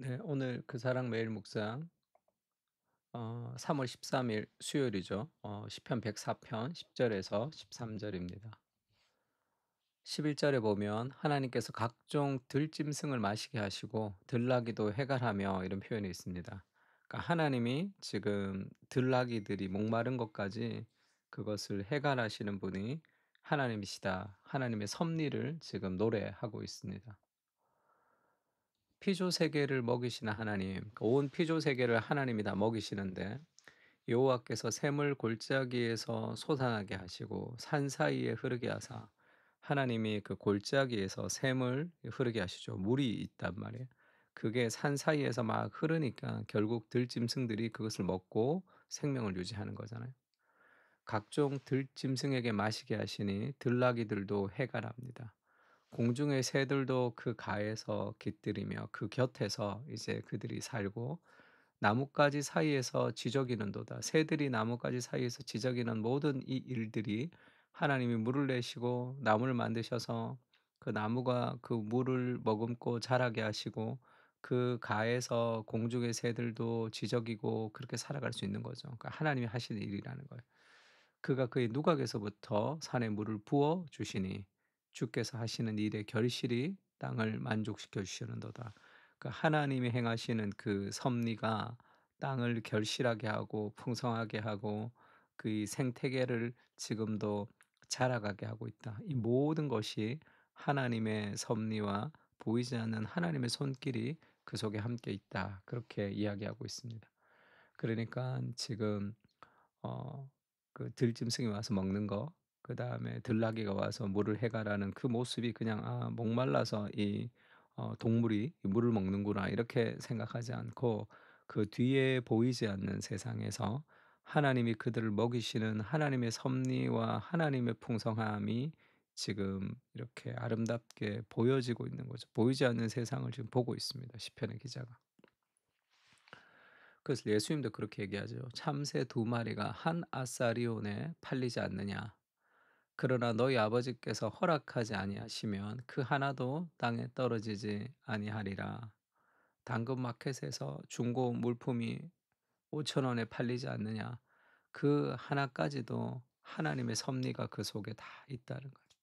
네, 오늘 그 사랑 매일 묵상 3월 13일 수요일이죠. 시편 104편 10절에서 13절입니다. 11절에 보면 하나님께서 각종 들짐승을 마시게 하시고 들나귀도 해갈하며 이런 표현이 있습니다. 그러니까 하나님이 지금 들나귀들이 목마른 것까지 그것을 해갈하시는 분이 하나님이시다. 하나님의 섭리를 지금 노래하고 있습니다. 피조 세계를 먹이시는 하나님, 그온 피조 세계를 하나님이 다 먹이시는데 여호와께서 샘을 골짜기에서 솟아나게 하시고 산 사이에 흐르게 하사 하나님이 그 골짜기에서 샘을 흐르게 하시죠. 물이 있단 말이에요. 그게 산 사이에서 막 흐르니까 결국 들짐승들이 그것을 먹고 생명을 유지하는 거잖아요. 각종 들짐승에게 마시게 하시니 들나귀들도 해가 납니다. 공중의 새들도 그 가에서 깃들이며 그 곁에서 이제 그들이 살고 나뭇가지 사이에서 지저귀는도다. 새들이 나뭇가지 사이에서 지저귀는 모든 이 일들이 하나님이 물을 내시고 나무를 만드셔서 그 나무가 그 물을 머금고 자라게 하시고 그 가에서 공중의 새들도 지저귀고 그렇게 살아갈 수 있는 거죠. 그러니까 하나님이 하시는 일이라는 거예요. 그가 그의 누각에서부터 산에 물을 부어 주시니 주께서 하시는 일의 결실이 땅을 만족시켜 주시는도다. 그 하나님이 행하시는 그 섭리가 땅을 결실하게 하고 풍성하게 하고 그 생태계를 지금도 자라가게 하고 있다. 이 모든 것이 하나님의 섭리와 보이지 않는 하나님의 손길이 그 속에 함께 있다. 그렇게 이야기하고 있습니다. 그러니까 지금 어 그 들짐승이 와서 먹는 거, 그다음에 들나귀가 와서 물을 해가라는 그 모습이 그냥 '아 목말라서 이 동물이 이 물을 먹는구나.' 이렇게 생각하지 않고 그 뒤에 보이지 않는 세상에서 하나님이 그들을 먹이시는 하나님의 섭리와 하나님의 풍성함이 지금 이렇게 아름답게 보여지고 있는 거죠. 보이지 않는 세상을 지금 보고 있습니다, 시편의 기자가. 그래서 예수님도 그렇게 얘기하죠. "참새 두 마리가 한 아사리온에 팔리지 않느냐. 그러나 너희 아버지께서 허락하지 아니하시면 그 하나도 땅에 떨어지지 아니하리라. 당근 마켓에서 중고 물품이 5천 원에 팔리지 않느냐. 그 하나까지도 하나님의 섭리가 그 속에 다 있다는 거죠.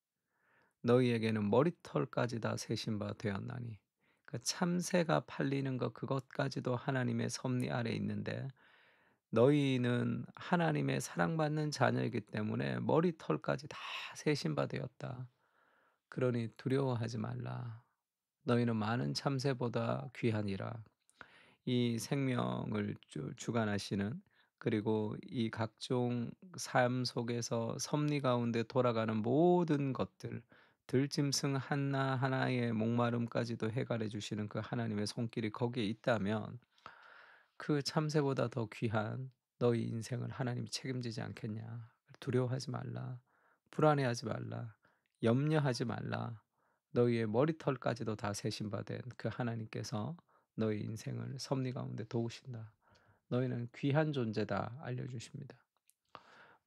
너희에게는 머리털까지 다 세신 바 되었나니." 그 참새가 팔리는 것 그것까지도 하나님의 섭리 아래 있는데 너희는 하나님의 사랑받는 자녀이기 때문에 머리털까지 다 세신 바 되었다. 그러니 두려워하지 말라. 너희는 많은 참새보다 귀하니라. 이 생명을 주관하시는, 그리고 이 각종 삶 속에서 섭리 가운데 돌아가는 모든 것들, 들짐승 하나하나의 목마름까지도 해결해 주시는 그 하나님의 손길이 거기에 있다면 그 참새보다 더 귀한 너희 인생을 하나님이 책임지지 않겠냐. 두려워하지 말라. 불안해하지 말라. 염려하지 말라. 너희의 머리털까지도 다 세신 바 된 그 하나님께서 너희 인생을 섭리 가운데 도우신다. 너희는 귀한 존재다 알려주십니다.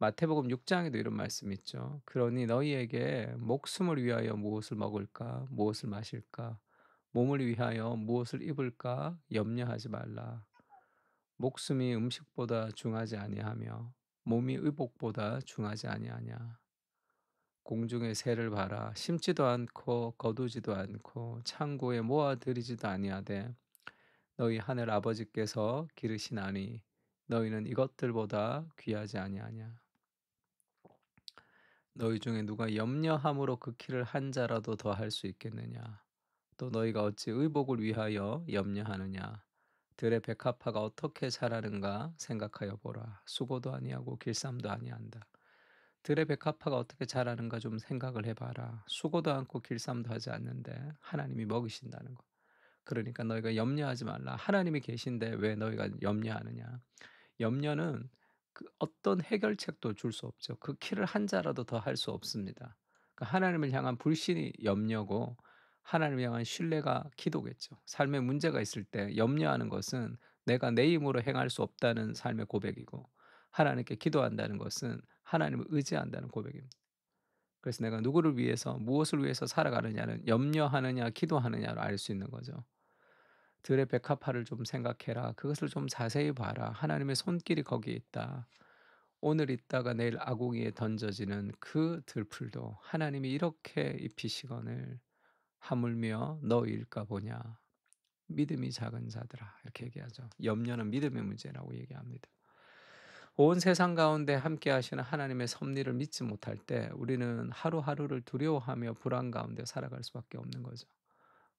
마태복음 6장에도 이런 말씀이 있죠. 그러니 너희에게 목숨을 위하여 무엇을 먹을까, 무엇을 마실까, 몸을 위하여 무엇을 입을까 염려하지 말라. 목숨이 음식보다 중하지 아니하며 몸이 의복보다 중하지 아니하냐. 공중의 새를 봐라. 심지도 않고 거두지도 않고 창고에 모아 들이지도 아니하되 너희 하늘 아버지께서 기르시나니 너희는 이것들보다 귀하지 아니하냐. 너희 중에 누가 염려함으로 그 키를 한 자라도 더 할 수 있겠느냐. 또 너희가 어찌 의복을 위하여 염려하느냐. 들의 백합화가 어떻게 자라는가 생각하여 보라. 수고도 아니하고 길쌈도 아니한다. 들의 백합화가 어떻게 자라는가 좀 생각을 해 봐라. 수고도 않고 길쌈도 하지 않는데 하나님이 먹이신다는 거. 그러니까 너희가 염려하지 말라. 하나님이 계신데 왜 너희가 염려하느냐. 염려는 그 어떤 해결책도 줄 수 없죠. 그 키를 한 자라도 더 할 수 없습니다. 그러니까 하나님을 향한 불신이 염려고 하나님을 향한 신뢰가 기도겠죠. 삶에 문제가 있을 때 염려하는 것은 내가 내 힘으로 행할 수 없다는 삶의 고백이고, 하나님께 기도한다는 것은 하나님을 의지한다는 고백입니다. 그래서 내가 누구를 위해서 무엇을 위해서 살아가느냐는 염려하느냐 기도하느냐로 알 수 있는 거죠. 들의 백합화를 좀 생각해라. 그것을 좀 자세히 봐라. 하나님의 손길이 거기에 있다. 오늘 있다가 내일 아궁이에 던져지는 그 들풀도 하나님이 이렇게 입히시거늘 하물며 너희일까 보냐. 믿음이 작은 자들아. 이렇게 얘기하죠. 염려는 믿음의 문제라고 얘기합니다. 온 세상 가운데 함께 하시는 하나님의 섭리를 믿지 못할 때 우리는 하루하루를 두려워하며 불안 가운데 살아갈 수밖에 없는 거죠.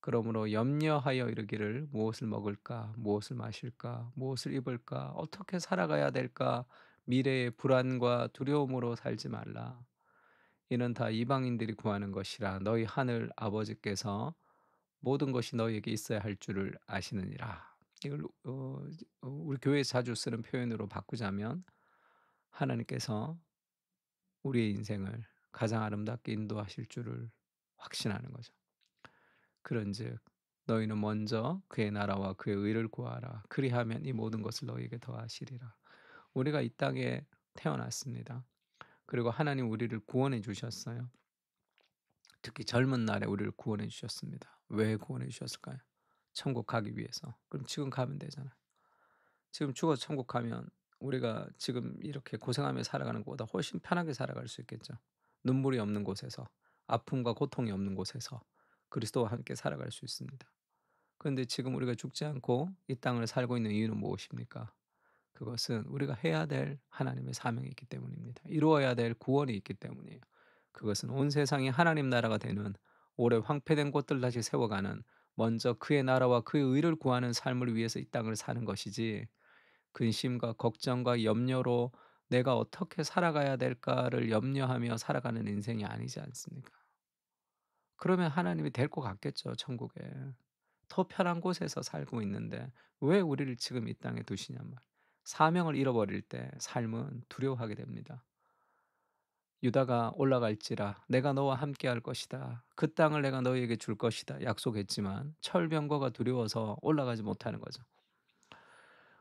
그러므로 염려하여 이르기를 무엇을 먹을까, 무엇을 마실까, 무엇을 입을까, 어떻게 살아가야 될까, 미래의 불안과 두려움으로 살지 말라. 이는 다 이방인들이 구하는 것이라 너희 하늘 아버지께서 모든 것이 너희에게 있어야 할 줄을 아시느니라. 이걸 우리 교회에서 자주 쓰는 표현으로 바꾸자면 하나님께서 우리의 인생을 가장 아름답게 인도하실 줄을 확신하는 거죠. 그런즉 너희는 먼저 그의 나라와 그의 의를 구하라. 그리하면 이 모든 것을 너희에게 더하시리라. 우리가 이 땅에 태어났습니다. 그리고 하나님 우리를 구원해 주셨어요. 특히 젊은 날에 우리를 구원해 주셨습니다. 왜 구원해 주셨을까요? 천국 가기 위해서. 그럼 지금 가면 되잖아요. 지금 죽어서 천국 가면 우리가 지금 이렇게 고생하며 살아가는 것보다 훨씬 편하게 살아갈 수 있겠죠. 눈물이 없는 곳에서, 아픔과 고통이 없는 곳에서 그리스도와 함께 살아갈 수 있습니다. 그런데 지금 우리가 죽지 않고 이 땅을 살고 있는 이유는 무엇입니까? 그것은 우리가 해야 될 하나님의 사명이 있기 때문입니다. 이루어야 될 구원이 있기 때문이에요. 그것은 온 세상이 하나님 나라가 되는, 오래 황폐된 곳들 다시 세워가는, 먼저 그의 나라와 그의 의를 구하는 삶을 위해서 이 땅을 사는 것이지, 근심과 걱정과 염려로 내가 어떻게 살아가야 될까를 염려하며 살아가는 인생이 아니지 않습니까? 그러면 하나님이 될 것 같겠죠, 천국에. 더 편한 곳에서 살고 있는데 왜 우리를 지금 이 땅에 두시냔 말이에요. 사명을 잃어버릴 때 삶은 두려워하게 됩니다. 유다가 올라갈지라 내가 너와 함께할 것이다. 그 땅을 내가 너희에게 줄 것이다. 약속했지만 철병거가 두려워서 올라가지 못하는 거죠.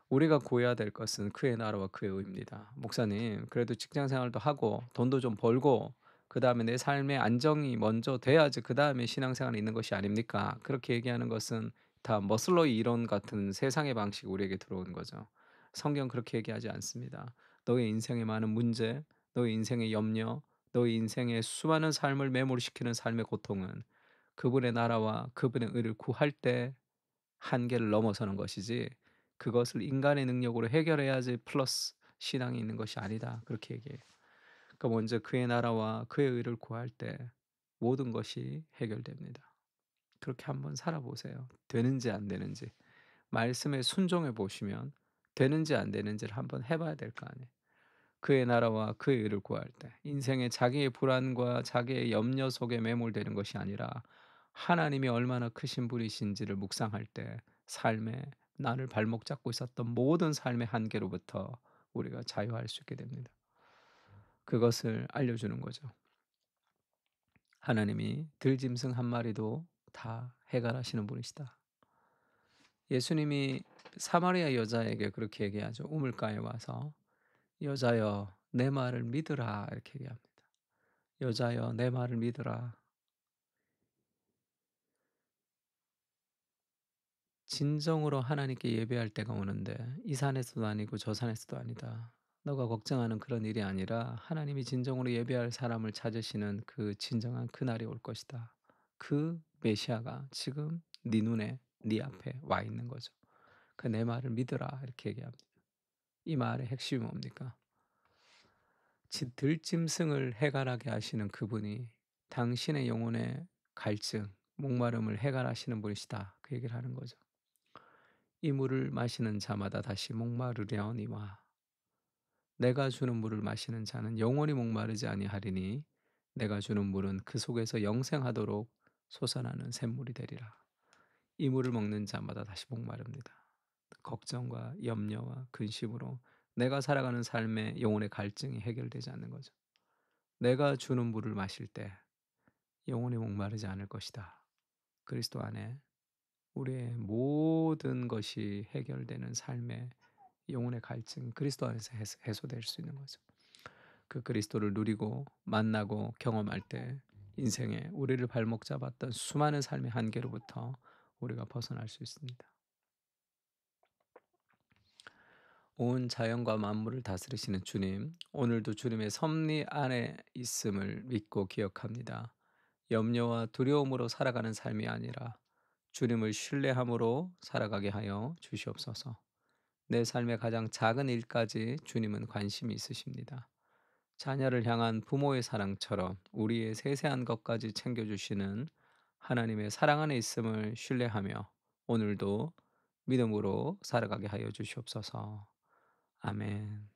우리가 구해야 될 것은 그의 나라와 그의 의입니다. 목사님, 그래도 직장 생활도 하고 돈도 좀 벌고 그다음에 내 삶의 안정이 먼저 돼야지 그다음에 신앙생활이 있는 것이 아닙니까? 그렇게 얘기하는 것은 다 머슬러의 이론 같은 세상의 방식이 우리에게 들어온 거죠. 성경 그렇게 얘기하지 않습니다. 너의 인생의 많은 문제, 너의 인생의 염려, 너의 인생의 수많은 삶을 매몰시키는 삶의 고통은 그분의 나라와 그분의 의를 구할 때 한계를 넘어서는 것이지, 그것을 인간의 능력으로 해결해야지 플러스 신앙이 있는 것이 아니다. 그렇게 얘기해요. 그러니까 먼저 그의 나라와 그의 의를 구할 때 모든 것이 해결됩니다. 그렇게 한번 살아보세요. 되는지 안 되는지. 말씀에 순종해 보시면 되는지 안 되는지를 한번 해봐야 될 거 아니에요. 그의 나라와 그의 의를 구할 때 인생의 자기의 불안과 자기의 염려 속에 매몰되는 것이 아니라 하나님이 얼마나 크신 분이신지를 묵상할 때 삶에 나를 발목 잡고 있었던 모든 삶의 한계로부터 우리가 자유할 수 있게 됩니다. 그것을 알려주는 거죠. 하나님이 들짐승 한 마리도 다 해결하시는 분이시다. 예수님이 사마리아 여자에게 그렇게 얘기하죠. 우물가에 와서 여자여 내 말을 믿으라 이렇게 얘기합니다. 여자여 내 말을 믿으라. 진정으로 하나님께 예배할 때가 오는데 이 산에서도 아니고 저 산에서도 아니다. 너가 걱정하는 그런 일이 아니라 하나님이 진정으로 예배할 사람을 찾으시는 그 진정한 그날이 올 것이다. 그 메시아가 지금 네 눈에 네 앞에 와 있는 거죠. 그 내 말을 믿으라 이렇게 얘기합니다. 이 말의 핵심이 뭡니까? 들짐승을 해결하게 하시는 그분이 당신의 영혼의 갈증, 목마름을 해결하시는 분이시다. 그 얘기를 하는 거죠. 이 물을 마시는 자마다 다시 목마르려니와 내가 주는 물을 마시는 자는 영원히 목마르지 아니하리니 내가 주는 물은 그 속에서 영생하도록 솟아나는 샘물이 되리라. 이 물을 먹는 자마다 다시 목마릅니다. 걱정과 염려와 근심으로 내가 살아가는 삶의 영혼의 갈증이 해결되지 않는 거죠. 내가 주는 물을 마실 때 영원히 목마르지 않을 것이다. 그리스도 안에 우리의 모든 것이 해결되는 삶의 영혼의 갈증이 그리스도 안에서 해소될 수 있는 거죠. 그 그리스도를 누리고 만나고 경험할 때 인생에 우리를 발목 잡았던 수많은 삶의 한계로부터 우리가 벗어날 수 있습니다. 온 자연과 만물을 다스리시는 주님, 오늘도 주님의 섭리 안에 있음을 믿고 기억합니다. 염려와 두려움으로 살아가는 삶이 아니라 주님을 신뢰함으로 살아가게 하여 주시옵소서. 내 삶의 가장 작은 일까지 주님은 관심이 있으십니다. 자녀를 향한 부모의 사랑처럼 우리의 세세한 것까지 챙겨주시는 하나님의 사랑 안에 있음을 신뢰하며 오늘도 믿음으로 살아가게 하여 주시옵소서. 아멘.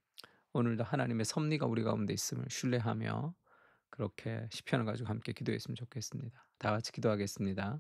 오늘도 하나님의 섭리가 우리 가운데 있음을 신뢰하며 그렇게 시편을 가지고 함께 기도했으면 좋겠습니다. 다 같이 기도하겠습니다.